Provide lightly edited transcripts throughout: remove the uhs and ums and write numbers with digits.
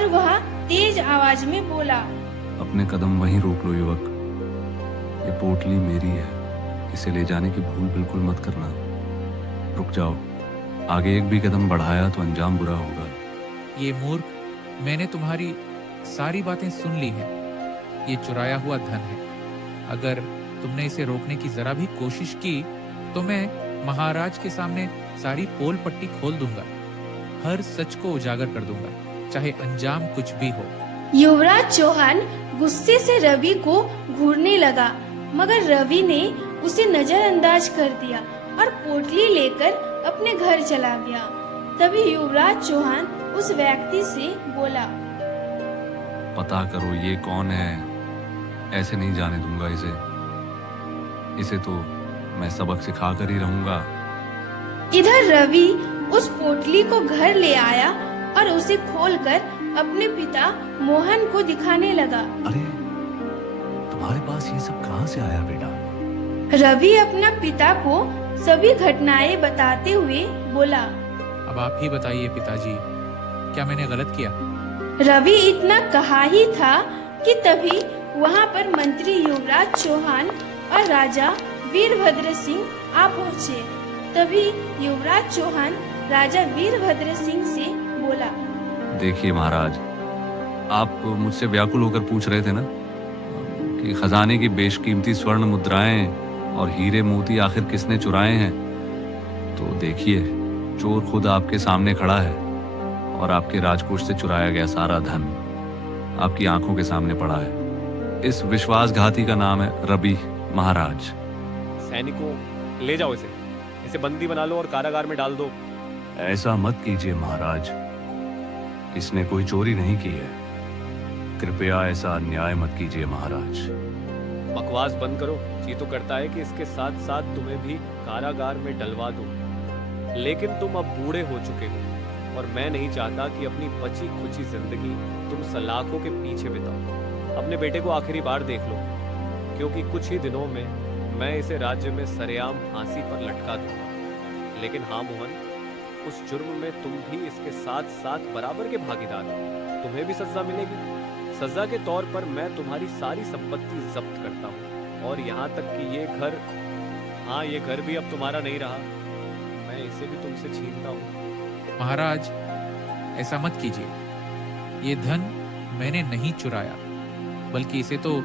और वह तेज आवाज में बोला, अपने कदम वहीं रोक लो युवक, ये पोटली मेरी है, इसे ले जाने की भूल बिल्कुल मत करना। रुक जाओ, आगे एक भी कदम बढ़ाया तो अंजाम बुरा होगा। ये मूर्ख, मैंने तुम्हारी सारी बातें सुन ली है। ये चुराया हुआ धन है। अगर तुमने इसे रोकने की जरा भी कोशिश की तो मैं महाराज के सामने सारी पोल पट्टी खोल दूंगा, हर सच को उजागर कर दूंगा, चाहे अंजाम कुछ भी हो। युवराज चौहान गुस्से से रवि को घूरने लगा, मगर रवि ने उसे नजरअंदाज कर दिया और पोटली लेकर अपने घर चला गया। तभी युवराज चौहान उस व्यक्ति से बोला, पता करो ये कौन है, ऐसे नहीं जाने दूंगा इसे तो मैं सबक सिखा कर ही रहूंगा। इधर रवि उस पोटली को घर ले आया और उसे खोलकर अपने पिता मोहन को दिखाने लगा। अरे तुम्हारे पास ये सब कहाँ से आया बेटा? रवि अपना पिता को सभी घटनाएं बताते हुए बोला, अब आप ही बताइए पिताजी, क्या मैंने गलत किया? रवि इतना कहा ही था कि तभी वहाँ पर मंत्री युवराज चौहान और राजा वीरभद्र सिंह आ पहुँचे। तभी युवराज चौहान राजा वीरभद्र सिंह से बोला, देखिए महाराज, आप मुझसे व्याकुल होकर पूछ रहे थे ना कि खजाने की बेशकीमती स्वर्ण मुद्राएं और हीरे मोती आखिर किसने चुराए हैं। तो देखिए, चोर खुद आपके सामने खड़ा है और आपके राजकोष से चुराया गया सारा धन आपकी आंखों के सामने पड़ा है। इस विश्वासघाती का नाम है रवि महाराज। सैनिकों, ले जाओ इसे बंदी बना लो और कारागार में डाल दो। ऐसा मत कीजिए महाराज, इसने कोई चोरी नहीं की है। कृपया ऐसा अन्याय मत कीजिए महाराज। बकवास बंद करो। जी तो करता है कि इसके साथ साथ तुम्हें भी कारागार में डलवा दूं, लेकिन तुम अब बूढ़े हो चुके हो और मैं नहीं चाहता कि अपनी बची खुची जिंदगी तुम सलाखों के पीछे बिताओ। अपने बेटे को आखिरी बार देख लो, क्योंकि कुछ ही दिनों में मैं इसे राज्य में सरेआम फांसी पर लटका दूंगा। लेकिन हाँ मोहन, उस जुर्म में तुम भी इसके साथ साथ बराबर के भागीदार हो। तुम्हें भी सजा मिलेगी। सजा के तौर पर मैं तुम्हारी सारी संपत्ति जब्त करता हूँ और यहाँ तक कि ये घर, हाँ ये घर भी अब तुम्हारा नहीं रहा, मैं इसे भी तुमसे छीनता हूँ। महाराज, ऐसा मत कीजिए। ये धन मैंने नहीं चुराया, बल्कि इसे तो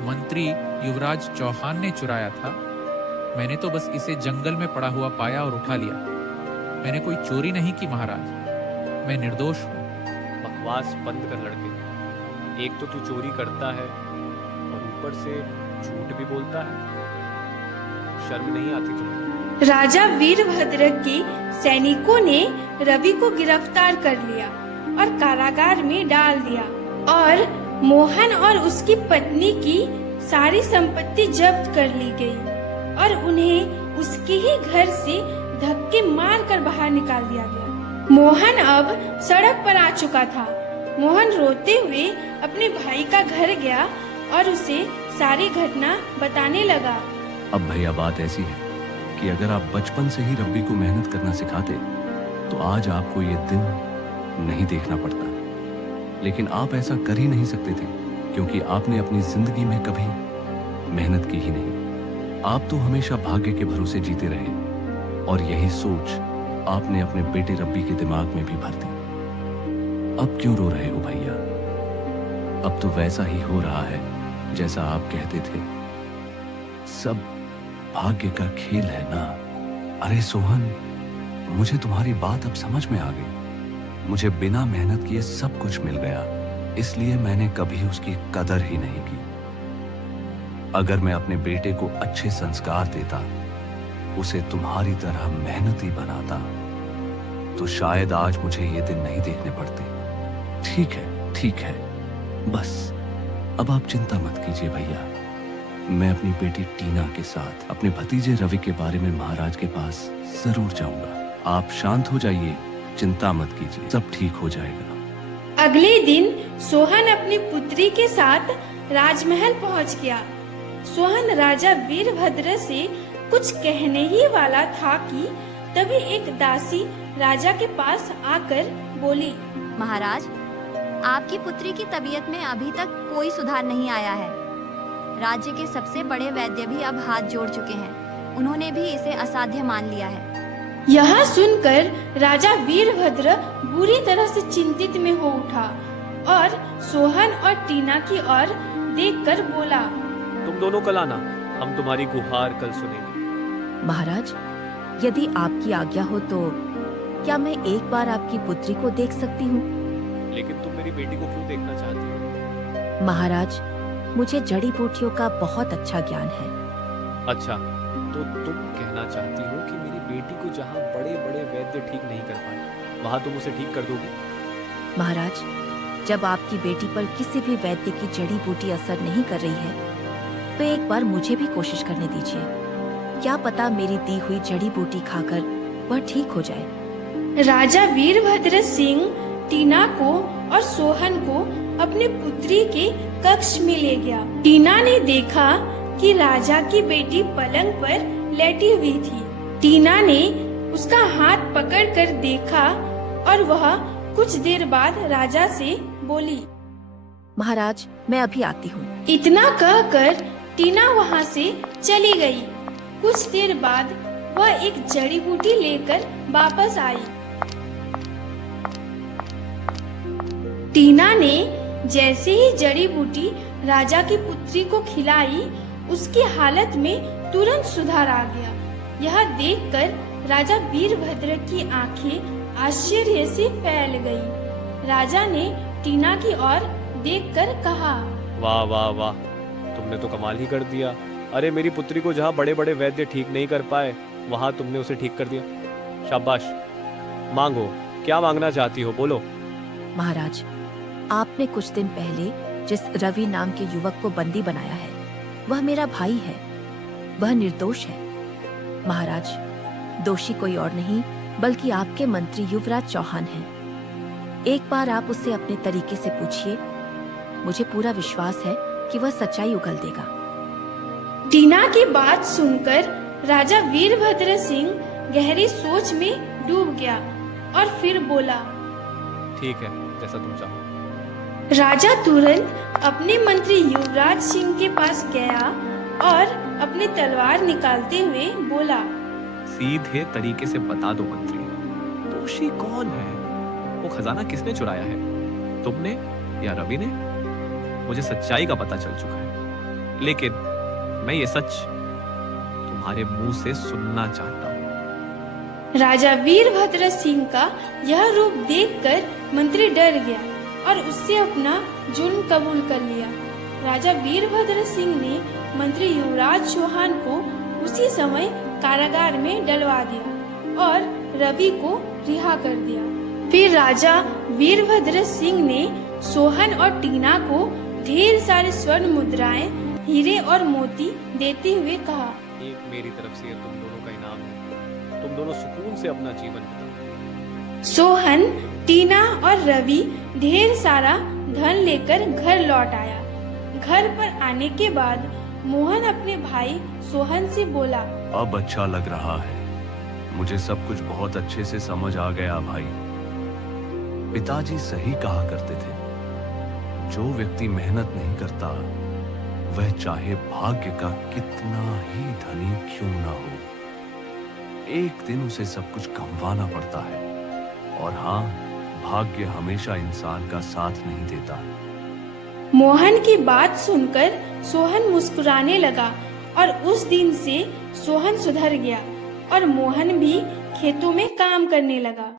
मंत्री युवराज चौहान ने चुराया था। मैंने तो बस इसे जंगल में पड़ा हुआ पाया और उठा लिया। मैंने कोई चोरी नहीं की महाराज, मैं निर्दोष हूँ। बकवास बंद कर लड़के। एक तो तू चोरी करता है और ऊपर से झूठ भी बोलता है। शर्म नहीं आती तुम्हें? राजा वीरभद्र के सैनिकों ने रवि को गिरफ्तार कर लिया और कारागार में डाल दिया और मोहन और उसकी पत्नी की सारी संपत्ति जब्त कर ली गई और उन्हें उसके ही घर से धक्के मारकर बाहर निकाल दिया गया। मोहन अब सड़क पर आ चुका था। मोहन रोते हुए अपने भाई का घर गया और उसे सारी घटना बताने लगा। अब भैया बात ऐसी है कि अगर आप बचपन से ही रवि को मेहनत करना सिखाते तो आज आपको ये दिन नहीं देखना पड़ता। लेकिन आप ऐसा कर ही नहीं सकते थे, क्योंकि आपने अपनी जिंदगी में कभी मेहनत की ही नहीं। आप तो हमेशा भाग्य के भरोसे जीते रहे और यही सोच आपने अपने बेटे रवि के दिमाग में भी भर दी। अब क्यों रो रहे हो भैया? अब तो वैसा ही हो रहा है जैसा आप कहते थे। सब भाग्य का खेल है ना। अरे सोहन, मुझे तुम्हारी बात अब समझ में आ गई। मुझे बिना मेहनत किए सब कुछ मिल गया, इसलिए मैंने कभी उसकी कदर ही नहीं की। अगर मैं अपने बेटे को अच्छे संस्कार देता, उसे तुम्हारी तरह मेहनती बनाता, तो शायद आज मुझे ये दिन नहीं देखने पड़ते। ठीक है, बस अब आप चिंता मत कीजिए भैया। मैं अपनी बेटी टीना के साथ अपने भतीजे रवि के बारे में महाराज के पास जरूर जाऊंगा। आप शांत हो जाइए, चिंता मत कीजिए, सब ठीक हो जाएगा। अगले दिन सोहन अपनी पुत्री के साथ राजमहल पहुंच गया। सोहन राजा वीरभद्र से कुछ कहने ही वाला था कि तभी एक दासी राजा के पास आकर बोली, महाराज, आपकी पुत्री की तबीयत में अभी तक कोई सुधार नहीं आया है। राज्य के सबसे बड़े वैद्य भी अब हाथ जोड़ चुके हैं। उन्होंने भी इसे असाध्य मान लिया है। यह सुनकर राजा वीरभद्र बुरी तरह से चिंतित में हो उठा और सोहन और टीना की ओर देखकर बोला, तुम दोनों कल आना, हम तुम्हारी गुहार कल सुनेंगे। महाराज, यदि आपकी आज्ञा हो तो क्या मैं एक बार आपकी पुत्री को देख सकती हूँ? लेकिन तुम मेरी बेटी को क्यों देखना चाहती हो? महाराज, मुझे जड़ी बूटियों का बहुत अच्छा ज्ञान है। अच्छा, तो तुम कहना चाहती हो कि मेरी बेटी को जहाँ बड़े बड़े वैद्य ठीक नहीं कर पाए, वहाँ तुम उसे ठीक कर दोगे? महाराज, जब आपकी बेटी पर किसी भी वैद्य की जड़ी बूटी असर नहीं कर रही है, तो एक बार मुझे भी कोशिश करने दीजिए। क्या पता मेरी दी हुई जड़ी बूटी खाकर वह ठीक हो जाए। राजा वीरभद्र सिंह टीना को और सोहन को अपने पुत्री के कक्ष में ले गया। टीना ने देखा कि राजा की बेटी पलंग पर लेटी हुई थी। टीना ने उसका हाथ पकड़कर देखा और वह कुछ देर बाद राजा से बोली, महाराज, मैं अभी आती हूँ। इतना कहकर टीना वहाँ से चली गई। कुछ देर बाद वह एक जड़ी बूटी लेकर वापस आई। टीना ने जैसे ही जड़ी बूटी राजा की पुत्री को खिलाई, उसकी हालत में तुरंत सुधार आ गया। यह देखकर राजा वीरभद्र की आंखें आश्चर्य से फैल गई। राजा ने टीना की ओर देखकर कहा, वाह वाह वाह, तुमने तो कमाल ही कर दिया। अरे मेरी पुत्री को जहाँ बड़े बड़े वैद्य ठीक नहीं कर पाए, वहाँ तुमने उसे ठीक कर दिया। शाबाश। मांगो, क्या मांगना चाहती हो, बोलो। महाराज, आपने कुछ दिन पहले जिस रवि नाम के युवक को बंदी बनाया है, वह मेरा भाई है। वह निर्दोष है। महाराज, दोषी कोई और नहीं बल्कि आपके मंत्री युवराज चौहान हैं। एक बार आप उससे अपने तरीके से पूछिए। मुझे पूरा विश्वास है कि वह सच्चाई उगल देगा। टीना की बात सुनकर राजा वीरभद्र सिंह गहरी सोच में डूब गया और फिर बोला, ठीक है, जैसा तुम चाहो। राजा तुरंत अपने मंत्री युवराज सिंह के पास गया और अपनी तलवार निकालते हुए बोला, सीधे तरीके से बता दो मंत्री, दोषी कौन है? वो खजाना किसने चुराया है, तुमने या रवि ने? मुझे सच्चाई का पता चल चुका है, लेकिन मैं ये सच तुम्हारे मुंह से सुनना चाहता हूँ। राजा वीरभद्र सिंह का यह रूप देखकर मंत्री डर गया और उससे अपना जुर्म कबूल कर लिया। राजा वीरभद्र सिंह ने मंत्री युवराज चौहान को उसी समय कारागार में डलवा दिया और रवि को रिहा कर दिया। फिर राजा वीरभद्र सिंह ने सोहन और टीना को ढेर सारे स्वर्ण मुद्राएं, हीरे और मोती देते हुए कहा, ये मेरी तरफ से तुम दोनों का इनाम है। तुम दोनों सुकून से अपना जीवन बिताओ। सोहन, टीना और रवि ढेर सारा धन लेकर घर लौट आया। घर पर आने के बाद मोहन अपने भाई सोहन से बोला, अब अच्छा लग रहा है। मुझे सब कुछ बहुत अच्छे से समझ आ गया भाई। पिताजी सही कहा करते थे, जो व्यक्ति मेहनत नहीं करता वह चाहे भाग्य का कितना ही धनी क्यों ना हो, एक दिन उसे सब कुछ गंवाना पड़ता है। और हाँ, भाग्य हमेशा इंसान का साथ नहीं देता। मोहन की बात सुनकर सोहन मुस्कुराने लगा और उस दिन से सोहन सुधर गया और मोहन भी खेतों में काम करने लगा।